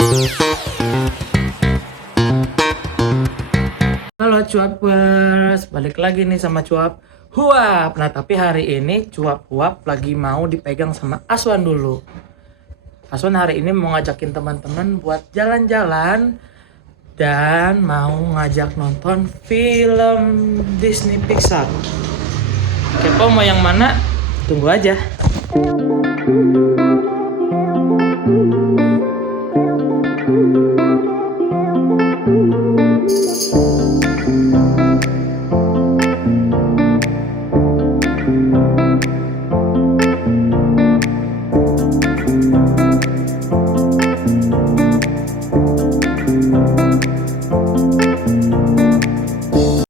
Halo cuapers, balik lagi nih sama Cuap Huap. Nah tapi hari ini Cuap Huap lagi mau dipegang sama Aswan dulu. Aswan hari ini mau ngajakin teman-teman buat jalan-jalan dan mau ngajak nonton film Disney Pixar. Kepo mau yang mana? Tunggu aja.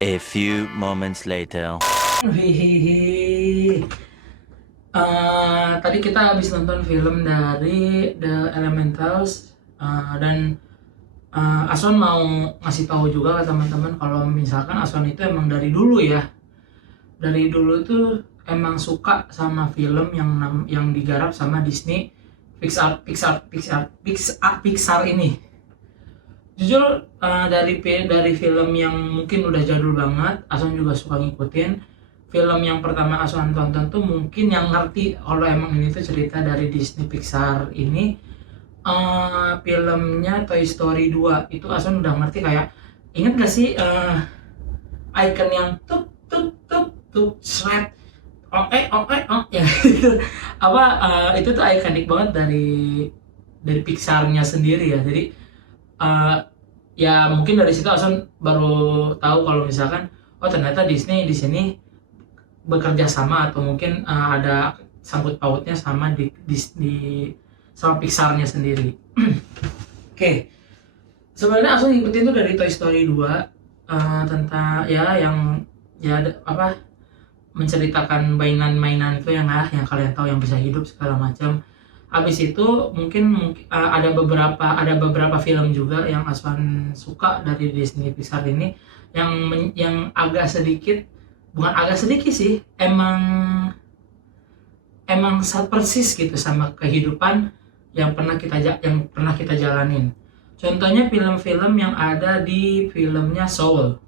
A few moments later. Hihihi. Tadi kita habis nonton film dari The Elementals dan Aswan mau ngasih tahu juga ke teman-teman kalau misalkan Aswan itu emang dari dulu tuh emang suka sama film yang digarap sama Disney Pixar ini. Jujur dari film yang mungkin udah jadul banget, Aswan juga suka ngikutin. Film yang pertama Aswan tonton tuh mungkin yang ngerti kalau emang ini tuh cerita dari Disney Pixar ini, filmnya Toy Story 2. Itu Aswan udah ngerti, kayak inget gak sih icon yang tuk tuk tuk tuk shred ya itu itu tuh ikonik banget dari Pixarnya sendiri ya. Jadi ya mungkin dari situ Aswan baru tahu kalau misalkan ternyata Disney di sini bekerja sama atau mungkin ada sangkut pautnya sama sama Pixarnya sendiri. Oke. Sebenarnya Aswan ngikutin tuh dari Toy Story 2, tentang menceritakan mainan-mainan itu yang kalian tahu yang bisa hidup segala macam. Habis itu mungkin ada beberapa film juga yang Aswan suka dari Disney Pixar ini yang agak sedikit, bukan agak sedikit sih, emang persis gitu sama kehidupan yang pernah kita jalanin. Contohnya film-film yang ada di filmnya Soul,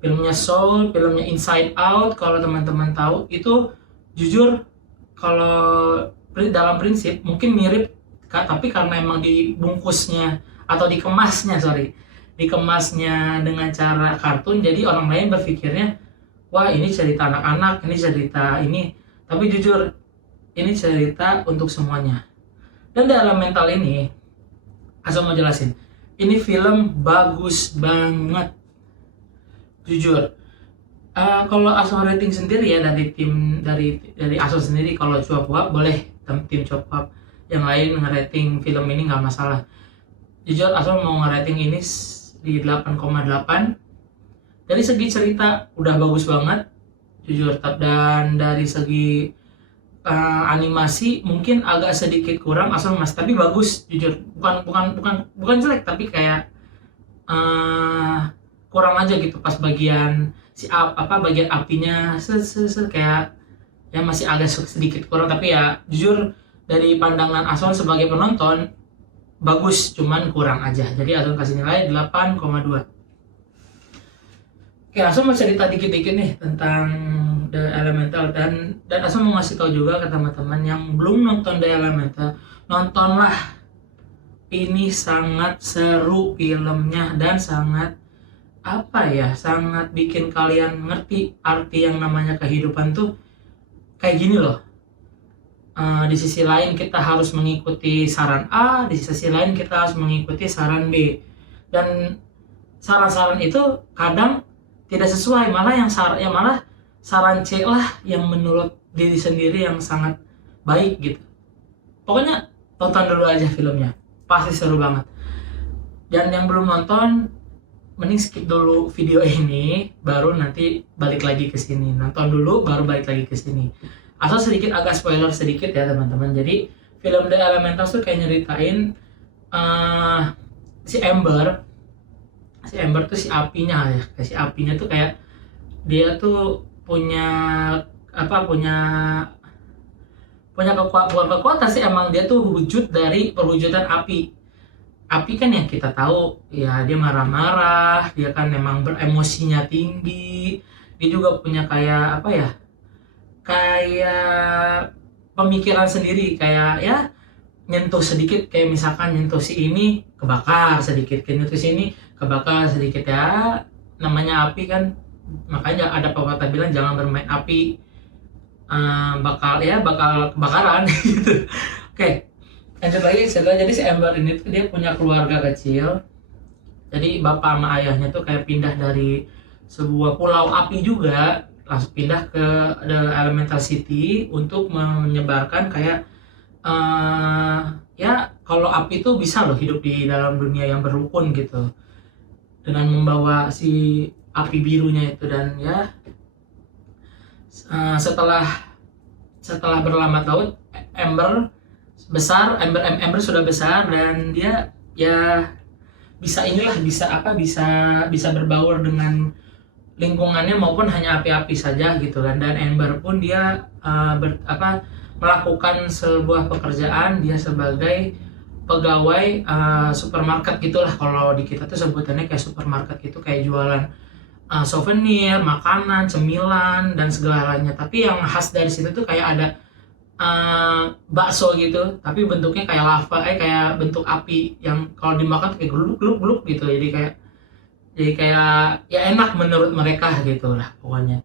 filmnya Inside Out. Kalau teman-teman tahu itu, jujur kalau dalam prinsip mungkin mirip, tapi karena emang dibungkusnya atau dikemasnya dengan cara kartun, jadi orang lain berpikirnya wah ini cerita anak-anak, ini cerita ini, tapi jujur ini cerita untuk semuanya. Dan The Elemental ini, Asal mau jelasin, ini film bagus banget, jujur. Kalau Asal rating sendiri ya, dari Asal sendiri, kalau Cuap-Cuap boleh tim Cuap-Cuap yang lain ngerating film ini nggak masalah. Jujur Asal mau ngerating ini di 8,8. Dari segi cerita udah bagus banget, jujur. Dan dari segi animasi mungkin agak sedikit kurang Asal mas, tapi bagus, jujur. Bukan jelek, tapi kayak kurang aja gitu pas bagian bagian apinya kayak ya masih agak sedikit kurang. Tapi ya jujur dari pandangan Aswan sebagai penonton bagus, cuman kurang aja. Jadi Aswan kasih nilai 8,2. Oke, Aswan mau cerita dikit-dikit nih tentang The Elemental, dan Aswan mau ngasih tahu juga ke teman-teman yang belum nonton The Elemental, nontonlah. Ini sangat seru filmnya dan sangat sangat bikin kalian ngerti arti yang namanya kehidupan tuh kayak gini loh. Di sisi lain kita harus mengikuti saran A, di sisi lain kita harus mengikuti saran B, dan saran-saran itu kadang tidak sesuai, malah saran C lah yang menurut diri sendiri yang sangat baik gitu. Pokoknya tonton dulu aja filmnya, pasti seru banget. Dan yang belum nonton, mending skip dulu video ini, baru nanti balik lagi ke sini. Nonton dulu baru balik lagi ke sini. Asal sedikit agak spoiler sedikit ya teman-teman. Jadi film The Elementals tuh kayak nyeritain si Amber tuh si apinya ya. Si apinya tuh kayak dia tuh punya kekuatan sih, emang dia tuh wujud dari perwujudan api. Api kan yang kita tahu ya dia marah-marah, dia kan memang beremosinya tinggi, dia juga punya kayak apa ya, kayak pemikiran sendiri, kayak ya nyentuh sedikit, kayak misalkan nyentuh si ini kebakar sedikit, nyentuh sini kebakar sedikit ya, namanya api kan. Makanya ada pepatah bilang jangan bermain api, bakal kebakaran gitu. Oke, lanjut lagi. Jadi si Ember ini tuh dia punya keluarga kecil. Jadi bapak sama ayahnya tuh kayak pindah dari sebuah pulau api juga, langsung pindah ke The Elemental City untuk menyebarkan kayak ya kalau api tuh bisa loh hidup di dalam dunia yang berukun gitu, dengan membawa si api birunya itu. Dan ya setelah berlama tahun Ember sudah besar, dan dia ya bisa berbaur dengan lingkungannya maupun hanya api-api saja gitu kan. Dan Ember pun dia melakukan sebuah pekerjaan, dia sebagai pegawai supermarket gitulah. Kalau di kita tuh sebutannya kayak supermarket gitu, kayak jualan souvenir, makanan, cemilan dan segalanya. Tapi yang khas dari situ tuh kayak ada bakso gitu, tapi bentuknya kayak lava, kayak bentuk api yang kalau dimakan kayak geluk gitu. Jadi kayak ya enak menurut mereka gitu lah pokoknya.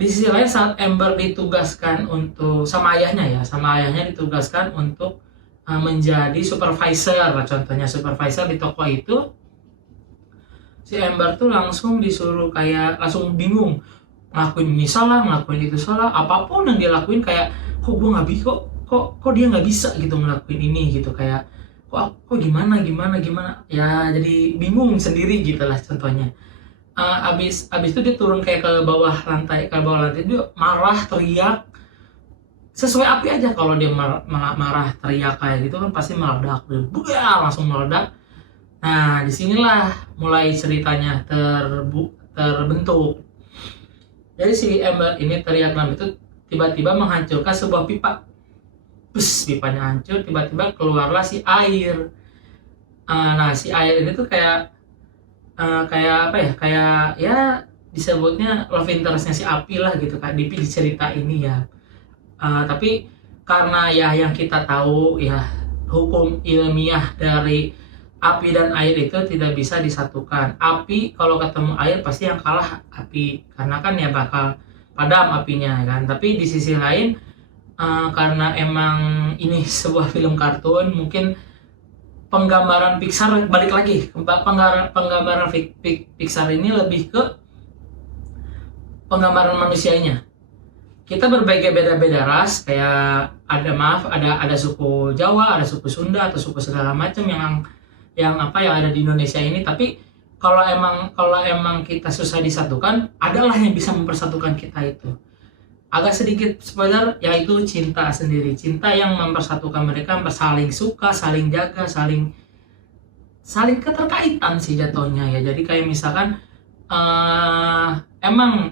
Di sisi lain saat Ember ditugaskan untuk sama ayahnya ditugaskan untuk menjadi supervisor, contohnya supervisor di toko itu, si Ember tuh langsung disuruh kayak langsung bingung, ngelakuin ini salah, ngelakuin itu salah, apapun yang dia lakuin kayak kok gue nggak bisa, kok dia nggak bisa gitu ngelakuin ini gitu, kayak kok gimana ya, jadi bingung sendiri gitu lah contohnya. Abis itu dia turun kayak ke bawah lantai dia marah, teriak sesuai api aja. Kalau dia marah teriak kayak gitu kan pasti meledak, langsung meledak. Nah disinilah mulai ceritanya terbentuk. Jadi si Ember ini teriak dalam itu tiba-tiba menghancurkan sebuah pipa. Pipanya hancur, tiba-tiba keluarlah si air. Nah si air ini tuh kayak apa ya, kayak ya disebutnya love interestnya si api lah gitu kan di cerita ini ya. Tapi karena ya yang kita tahu ya, hukum ilmiah dari api dan air itu tidak bisa disatukan. Api kalau ketemu air pasti yang kalah api, karena kan ya bakal padam apinya kan. Tapi di sisi lain karena emang ini sebuah film kartun, mungkin penggambaran Pixar, balik lagi penggambaran Pixar ini lebih ke penggambaran manusianya. Kita berbagai beda-beda ras, kayak ada suku Jawa, ada suku Sunda atau suku segala macam yang ada di Indonesia ini. Tapi kalau emang kita susah disatukan, adalah yang bisa mempersatukan kita itu. Agak sedikit spoiler, yaitu cinta sendiri. Cinta yang mempersatukan mereka, saling suka, saling jaga, saling keterkaitan sih jatuhnya ya. Jadi kayak misalkan emang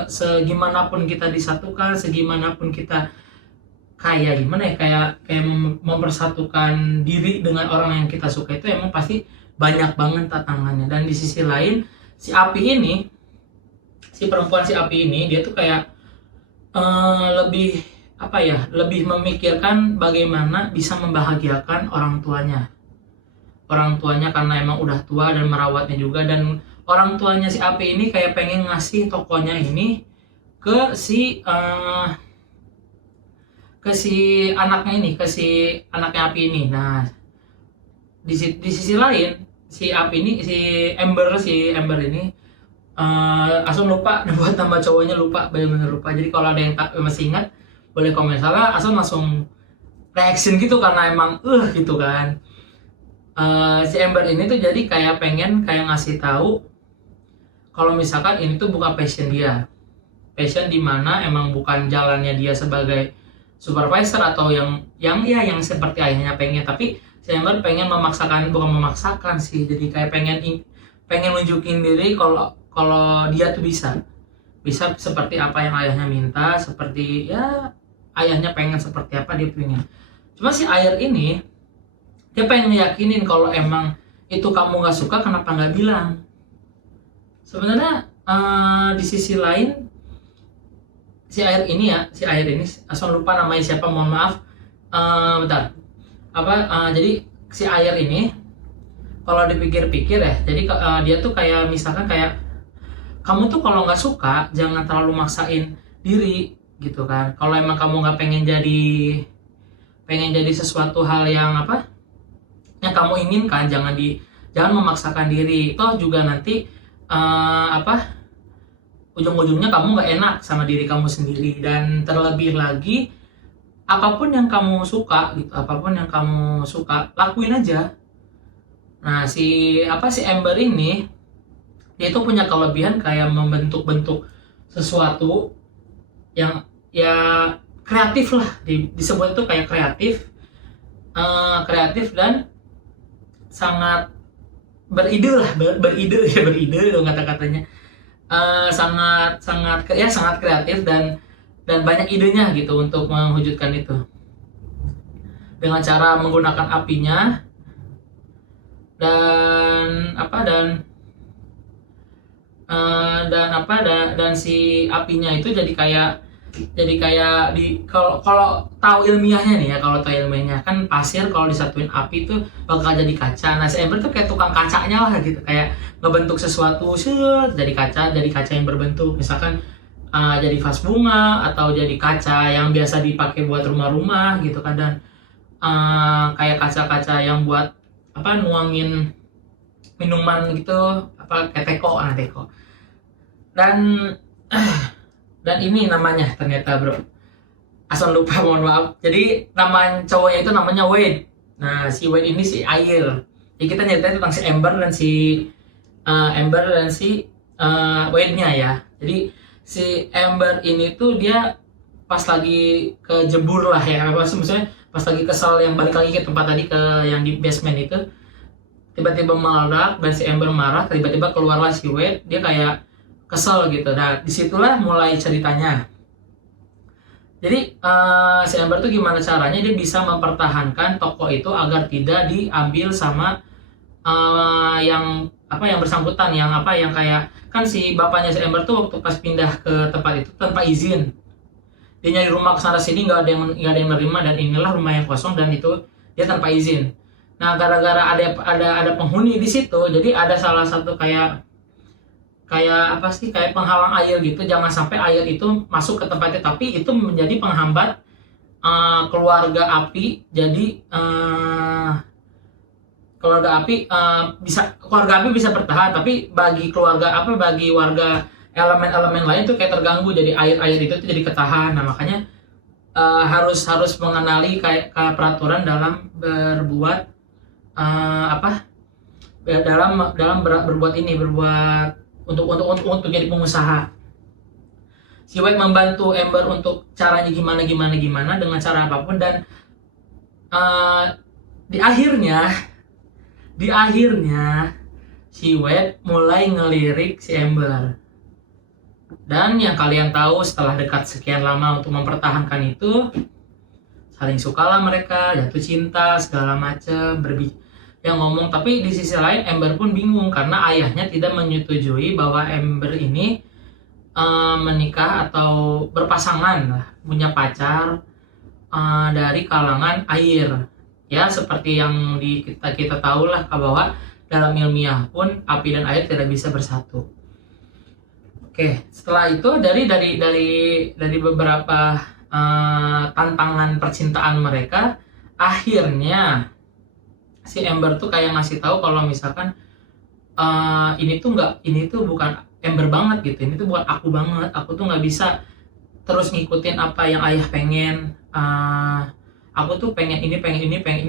segimanapun kita disatukan, segimanapun kita kayak mempersatukan diri dengan orang yang kita suka, itu emang pasti banyak banget tantangannya. Dan di sisi lain si perempuan si api ini dia tuh kayak lebih memikirkan bagaimana bisa membahagiakan orang tuanya karena emang udah tua dan merawatnya juga. Dan orang tuanya si api ini kayak pengen ngasih tokonya ini ke si anaknya api ini. Nah di sisi lain si Ember ini Asun lupa buat nama cowoknya, bener-bener lupa. Jadi kalau ada yang masih ingat boleh komen. Salah Asun langsung reaction gitu karena emang gitu kan. Si Ember ini tuh jadi kayak pengen ngasih tahu kalau misalkan ini tuh bukan passion dia, passion dimana emang bukan jalannya dia sebagai supervisor atau yang seperti ayahnya pengen. Tapi si Ember pengen bukan memaksakan sih, jadi kayak pengen nunjukin diri kalau dia tuh bisa seperti apa yang ayahnya minta, seperti ya ayahnya pengen seperti apa dia pengen. Cuma si air ini dia pengen ngeyakinin kalau emang itu kamu nggak suka, kenapa nggak bilang. Sebenarnya di sisi lain si air ini asal lupa namanya siapa, mohon maaf. Bentar, jadi si air ini kalau dipikir-pikir ya, jadi dia tuh kayak misalkan kayak kamu tuh kalau nggak suka jangan terlalu maksain diri gitu kan. Kalau emang kamu nggak pengen jadi sesuatu hal yang yang kamu inginkan, jangan memaksakan diri. Toh juga nanti ujung-ujungnya kamu nggak enak sama diri kamu sendiri. Dan terlebih lagi, apapun yang kamu suka lakuin aja. Nah si Ember ini, dia itu punya kelebihan kayak membentuk-bentuk sesuatu yang ya kreatif lah, disebut itu kayak kreatif dan sangat beride dong kata-katanya. Sangat kreatif dan banyak idenya gitu untuk mewujudkan itu dengan cara menggunakan apinya dan si apinya itu jadi kayak kalau tahu ilmiahnya nih ya, kan pasir kalau disatuin api itu bakal jadi kaca. Nah si Ember tuh kayak tukang kacanya lah gitu, kayak ngebentuk sesuatu jadi kaca yang berbentuk, misalkan jadi vas bunga atau jadi kaca yang biasa dipakai buat rumah-rumah gitu kan. Dan kayak kaca-kaca yang buat nuangin minuman gitu, kayak teko. Dan ini namanya ternyata bro, asal lupa, mohon maaf. Jadi nama cowoknya itu namanya Wade. Nah si Wade ini si air. Jadi kita nyeritain tentang si Ember dan si Wade-nya ya. Jadi si Ember ini tuh dia pas lagi kejebur lah ya, maksudnya pas lagi kesal yang balik lagi ke tempat tadi, ke yang di basement itu, tiba-tiba meledak dan si Ember marah. Tiba-tiba keluarlah si Wade, dia kayak kesel gitu. Nah disitulah mulai ceritanya. Jadi si Ember tuh gimana caranya dia bisa mempertahankan toko itu agar tidak diambil sama yang bersangkutan, yang kayak kan si bapaknya si Ember tuh waktu pas pindah ke tempat itu tanpa izin, dia nyari rumah kesana sini nggak ada yang nerima, dan inilah rumah yang kosong dan itu dia tanpa izin. Nah gara-gara ada penghuni di situ, jadi ada salah satu kayak penghalang air gitu, jangan sampai air itu masuk ke tempatnya, tapi itu menjadi penghambat keluarga api. Jadi keluarga api bisa bertahan, tapi bagi warga elemen-elemen lain tuh kayak terganggu, jadi air itu tuh jadi ketahan. Nah makanya harus mengenali kayak peraturan dalam berbuat berbuat untuk jadi pengusaha. Si Wade membantu Ember untuk caranya gimana dengan cara apapun, dan di akhirnya si Wade mulai ngelirik si Ember. Dan yang kalian tahu, setelah dekat sekian lama untuk mempertahankan itu, saling sukalah mereka, jatuh cinta segala macam, yang ngomong. Tapi di sisi lain Ember pun bingung karena ayahnya tidak menyetujui bahwa Ember ini menikah atau berpasangan, punya pacar dari kalangan air. Ya seperti yang kita tahu lah bahwa dalam ilmiah pun api dan air tidak bisa bersatu. Oke, setelah itu dari beberapa tantangan percintaan mereka, akhirnya si Ember tuh kayak ngasih tahu kalau misalkan ini tuh bukan Ember banget gitu, ini tuh bukan aku banget, aku tuh nggak bisa terus ngikutin apa yang ayah pengen. Aku tuh pengen ini,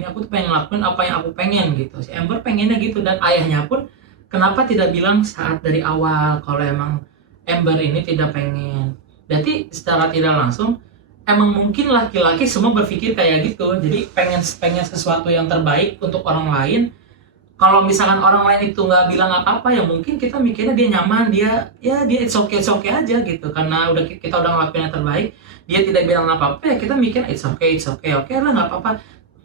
aku tuh pengen lakuin apa yang aku pengen gitu. Si Ember pengennya gitu, dan ayahnya pun kenapa tidak bilang saat dari awal kalau emang Ember ini tidak pengen. Jadi secara tidak langsung emang mungkin laki-laki semua berpikir kayak gitu. Jadi pengen sesuatu yang terbaik untuk orang lain. Kalau misalkan orang lain itu nggak bilang apa-apa, ya mungkin kita mikirnya dia nyaman, dia it's okay aja gitu. Karena kita udah ngelakuin yang terbaik, dia tidak bilang apa-apa, ya kita mikir it's okay lah, nggak apa-apa.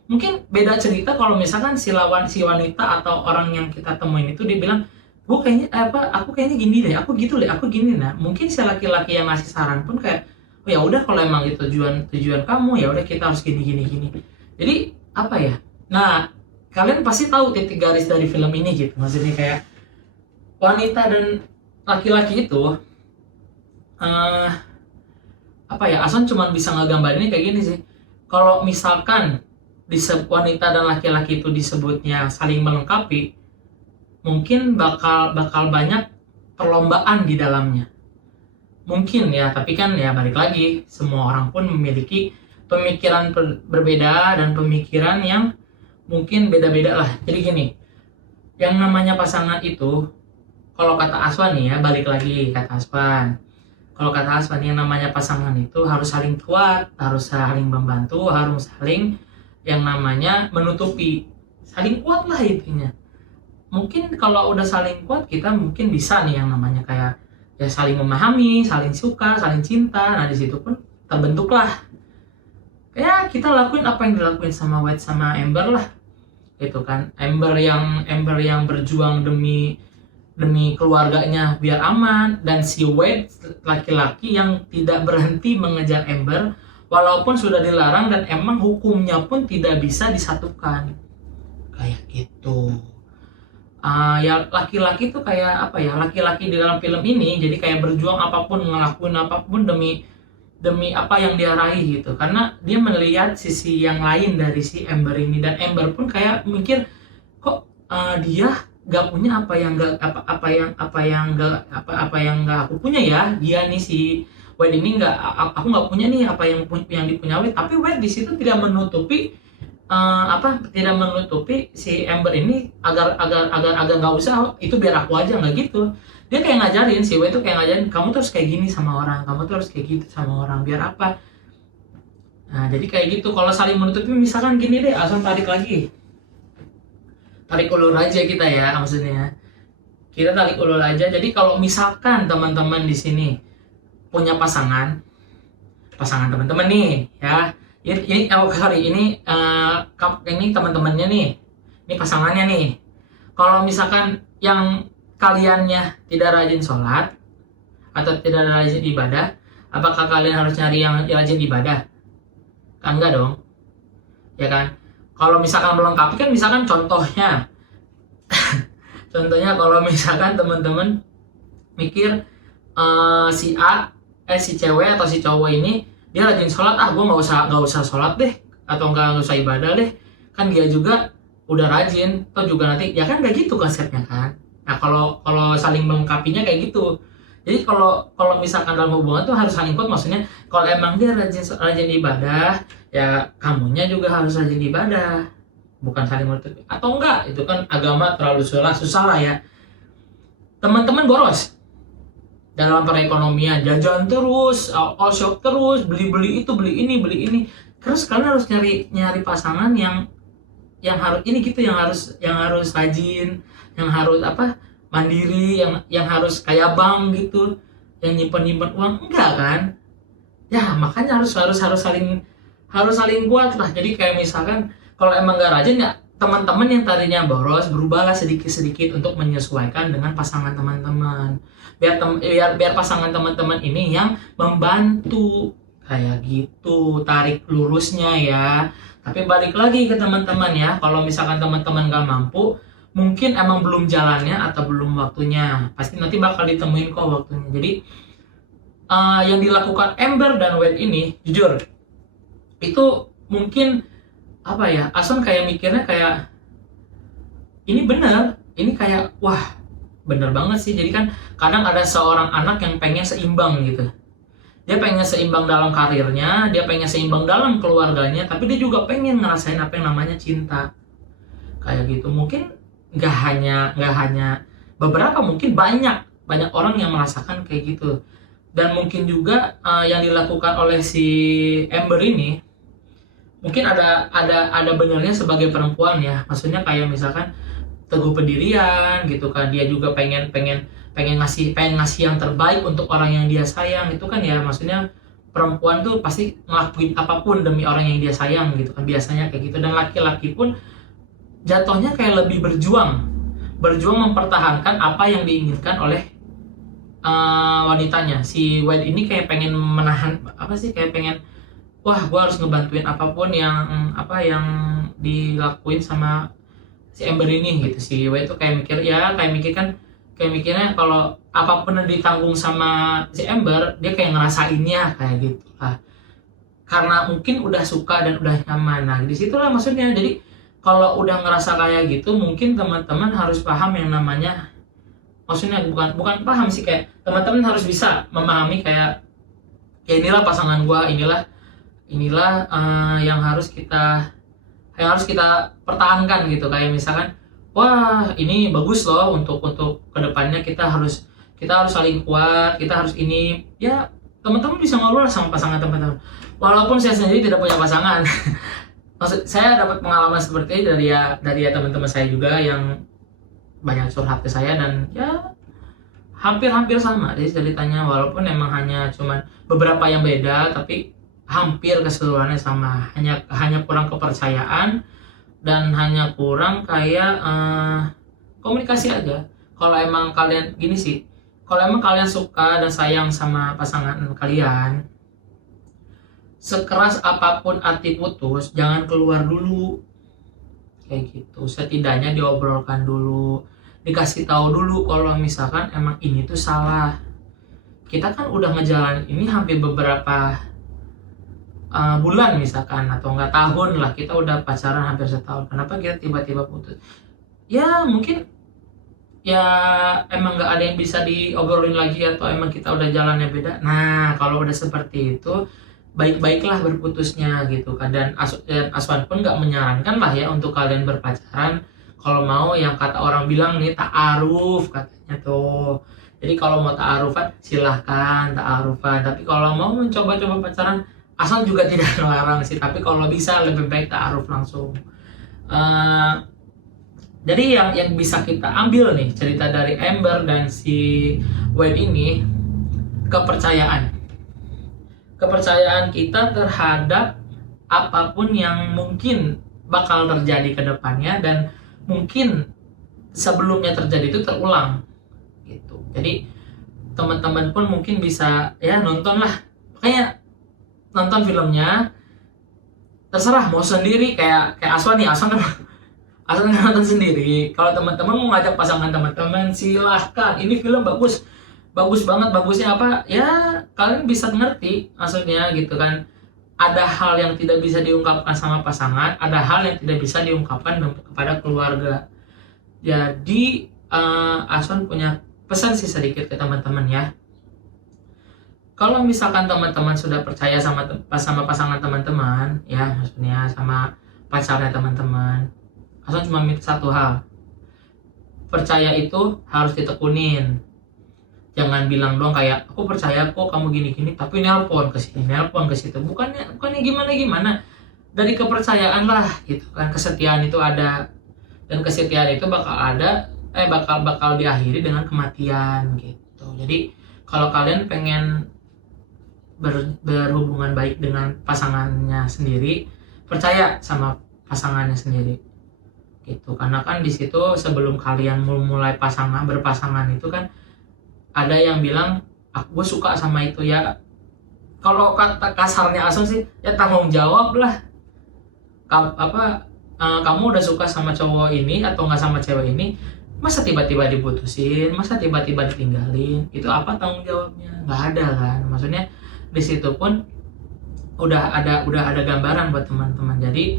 mungkin beda cerita kalau misalkan si wanita atau orang yang kita temuin itu dia bilang, gue kayaknya aku kayaknya gini deh, aku gitu deh, aku gini. Nah mungkin si laki-laki yang ngasih saran pun kayak, oh ya udah kalau emang itu tujuan kamu, ya udah kita harus gini gini gini. Jadi apa ya, nah kalian pasti tahu titik garis dari film ini gitu, maksudnya kayak wanita dan laki-laki itu apa ya, Ason cuma bisa ngegambarinnya kayak gini sih. Kalau misalkan wanita dan laki-laki itu disebutnya saling melengkapi, mungkin bakal banyak perlombaan di dalamnya. Mungkin ya, tapi kan ya balik lagi, semua orang pun memiliki pemikiran berbeda dan pemikiran yang mungkin beda-beda lah. Jadi gini, yang namanya pasangan itu, kalau kata Aswan nih ya, balik lagi kata Aswan. Kalau kata Aswan, yang namanya pasangan itu harus saling kuat, harus saling membantu, harus saling yang namanya menutupi, saling kuat lah intinya. Mungkin kalau udah saling kuat, kita mungkin bisa nih yang namanya kayak ya saling memahami, saling suka, saling cinta. Nah di situ pun terbentuklah ya kita lakuin apa yang dilakuin sama Wade sama Amber lah, itu kan. Amber yang berjuang demi keluarganya biar aman, dan si Wade laki-laki yang tidak berhenti mengejar Amber walaupun sudah dilarang dan emang hukumnya pun tidak bisa disatukan kayak gitu. Ya laki-laki tuh kayak apa ya, laki-laki di dalam film ini jadi kayak berjuang apapun, ngelakuin apapun demi apa yang dia raih gitu, karena dia melihat sisi yang lain dari si Amber ini. Dan Amber pun kayak mikir, kok dia gak punya apa yang gak aku punya ya. Dia nih si Wade ini aku nggak punya nih apa yang dipunya Wade. Tapi Wade di situ tidak menutupi si Amber ini agar nggak usah itu, biar aku aja, nggak gitu. Dia kayak ngajarin, si Wade tuh kayak ngajarin, kamu tuh harus kayak gini sama orang, kamu tuh harus kayak gitu sama orang, biar apa. Nah jadi kayak gitu. Kalau saling menutupi, misalkan gini deh, Asam tarik ulur aja kita ya, maksudnya kita tarik ulur aja. Jadi kalau misalkan teman-teman di sini punya pasangan teman-teman nih ya, ini teman-temannya nih, ini pasangannya nih. Kalau misalkan yang kaliannya tidak rajin sholat atau tidak rajin ibadah, apakah kalian harus nyari yang rajin ibadah? Kan enggak dong, ya kan? Kalau misalkan melengkapi kan, misalkan contohnya kalau misalkan teman-teman mikir si cewek atau si cowok ini dia rajin sholat, gue nggak usah sholat deh, atau nggak usah ibadah deh, kan dia juga udah rajin, atau juga nanti ya kan, kayak gitu konsepnya kan. Nah kalau saling melengkapinya kayak gitu. Jadi kalau misalkan dalam hubungan tuh harus saling kuat, maksudnya kalau emang dia rajin ibadah, ya kamunya juga harus rajin ibadah, bukan saling menutupi. Atau enggak, itu kan agama terlalu susah lah ya. Teman-teman boros dalam perekonomian, jajan terus, all shop terus, beli itu, beli ini. Terus kalian harus nyari pasangan yang harus ini gitu, yang harus rajin, yang harus mandiri, yang harus kayak bank gitu, yang nyimpen uang. Enggak kan? Ya makanya harus saling kuat lah. Jadi kayak misalkan kalau emang gak rajin, ya teman-teman yang tadinya boros berubahlah sedikit-sedikit untuk menyesuaikan dengan pasangan teman-teman. Biar pasangan teman-teman ini yang membantu kayak gitu, tarik lurusnya ya. Tapi balik lagi ke teman-teman ya, kalau misalkan teman-teman gak mampu, mungkin emang belum jalannya atau belum waktunya. Pasti nanti bakal ditemuin kok waktunya. Jadi yang dilakukan Amber dan Wade ini, jujur itu mungkin Ason kayak mikirnya kayak ini bener, ini kayak wah bener banget sih. Jadi kan kadang ada seorang anak yang pengen seimbang gitu, dia pengen seimbang dalam karirnya, dia pengen seimbang dalam keluarganya, tapi dia juga pengen ngerasain apa yang namanya cinta kayak gitu. Mungkin nggak hanya beberapa, mungkin banyak orang yang merasakan kayak gitu. Dan mungkin juga yang dilakukan oleh si Amber ini mungkin ada benernya sebagai perempuan ya, maksudnya kayak misalkan teguh pendirian gitu kan, dia juga pengen ngasih yang terbaik untuk orang yang dia sayang, itu kan ya maksudnya perempuan tuh pasti ngelakuin apapun demi orang yang dia sayang gitu kan, biasanya kayak gitu. Dan laki-laki pun jatuhnya kayak lebih berjuang mempertahankan apa yang diinginkan oleh wanitanya. Si Wade ini kayak pengen menahan kayak pengen, wah gue harus ngebantuin apapun yang dilakuin sama si Amber ini gitu. Si Wade tuh kayak mikirnya kalau apapun yang ditanggung sama si Amber, dia kayak ngerasainnya kayak gitu lah, karena mungkin udah suka dan udah nyaman. Nah disitulah maksudnya. Jadi kalau udah ngerasa kayak gitu, mungkin teman-teman harus paham yang namanya, maksudnya bukan paham sih, kayak teman-teman harus bisa memahami kayak, ya inilah pasangan gua, inilah yang harus kita pertahankan gitu. Kayak misalkan, wah ini bagus loh untuk kedepannya, kita harus saling kuat, kita harus ini ya. Teman-teman bisa ngobrol sama pasangan teman-teman, walaupun saya sendiri tidak punya pasangan. Maksud saya dapat pengalaman seperti ini dari teman-teman saya juga yang banyak curhat ke saya, dan ya hampir sama jadi ceritanya, walaupun emang hanya cuman beberapa yang beda, tapi hampir keseluruhannya sama. Hanya kurang kepercayaan dan hanya kurang kayak komunikasi aja. Kalau emang kalian gini sih, kalau emang kalian suka dan sayang sama pasangan kalian, sekeras apapun arti putus, jangan keluar dulu kayak gitu. Setidaknya diobrolkan dulu, dikasih tahu dulu kalau misalkan emang ini tuh salah. Kita kan udah ngejalanin ini hampir beberapa bulan misalkan, atau enggak tahun lah, kita udah pacaran hampir setahun. Kenapa kita tiba-tiba putus? Ya mungkin ya emang nggak ada yang bisa diobrolin lagi, atau emang kita udah jalannya beda. Nah kalau udah seperti itu, baik-baiklah berputusnya gitu kan. Dan Aswan pun nggak menyarankan lah ya untuk kalian berpacaran kalau mau yang kata orang bilang nih ta'aruf katanya tuh. Jadi kalau mau ta'arufan silahkan ta'arufan, tapi kalau mau mencoba-coba pacaran, Aswan juga tidak melarang sih, tapi kalau bisa lebih baik ta'aruf langsung. Jadi yang bisa kita ambil nih cerita dari Amber dan si Wade ini, kepercayaan kita terhadap apapun yang mungkin bakal terjadi ke depannya, dan mungkin sebelumnya terjadi itu terulang gitu. Jadi teman-teman pun mungkin bisa ya nonton filmnya, terserah mau sendiri kayak Aswan nih. Aswan nonton sendiri. Kalau teman-teman mau ngajak pasangan teman-teman, silahkan. Ini film bagus banget. Bagusnya apa ya, kalian bisa ngerti maksudnya gitu kan. Ada hal yang tidak bisa diungkapkan sama pasangan, ada hal yang tidak bisa diungkapkan kepada keluarga. Jadi Aswan punya pesan sih sedikit ke teman-teman ya. Kalau misalkan teman-teman sudah percaya sama pasangan teman-teman ya, maksudnya sama pacarnya teman-teman, Aswan cuma minta satu hal, percaya itu harus ditekunin. Jangan bilang dong kayak, aku percaya kok kamu gini-gini, tapi nelpon ke sini, nelpon ke situ. Bukannya gimana-gimana. Dari kepercayaan lah gitu kan, kesetiaan itu ada, dan kesetiaan itu bakal diakhiri dengan kematian gitu. Jadi kalau kalian pengen berhubungan baik dengan pasangannya sendiri, percaya sama pasangannya sendiri gitu. Karena kan di situ sebelum kalian mulai berpasangan itu kan ada yang bilang, gue suka sama itu ya. Kalau kata kasarnya Asam sih ya tanggung jawab lah. Kamu udah suka sama cowok ini atau nggak sama cewek ini, masa tiba-tiba diputusin, masa tiba-tiba ditinggalin, itu apa tanggung jawabnya? Nggak ada kan. Maksudnya di situ pun udah ada gambaran buat teman-teman. Jadi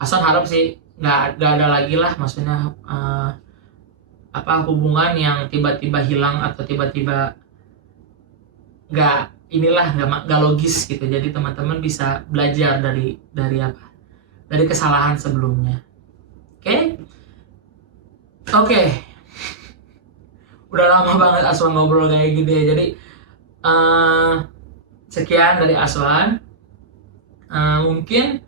Asal harap sih nggak ada lagi lah, maksudnya hubungan yang tiba-tiba hilang atau tiba-tiba nggak logis gitu. Jadi teman-teman bisa belajar dari kesalahan sebelumnya. Oke. Udah lama banget Aswan ngobrol kayak gitu ya. Jadi sekian dari Aswan. Mungkin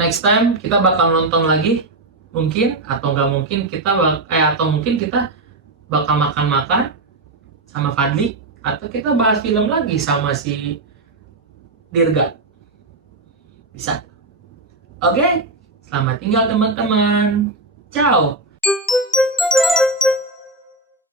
next time kita bakal nonton lagi, mungkin, atau nggak mungkin kita bakal makan-makan sama Fadli, atau kita bahas film lagi sama si Dirga. Bisa. Oke, selamat tinggal teman-teman. Ciao.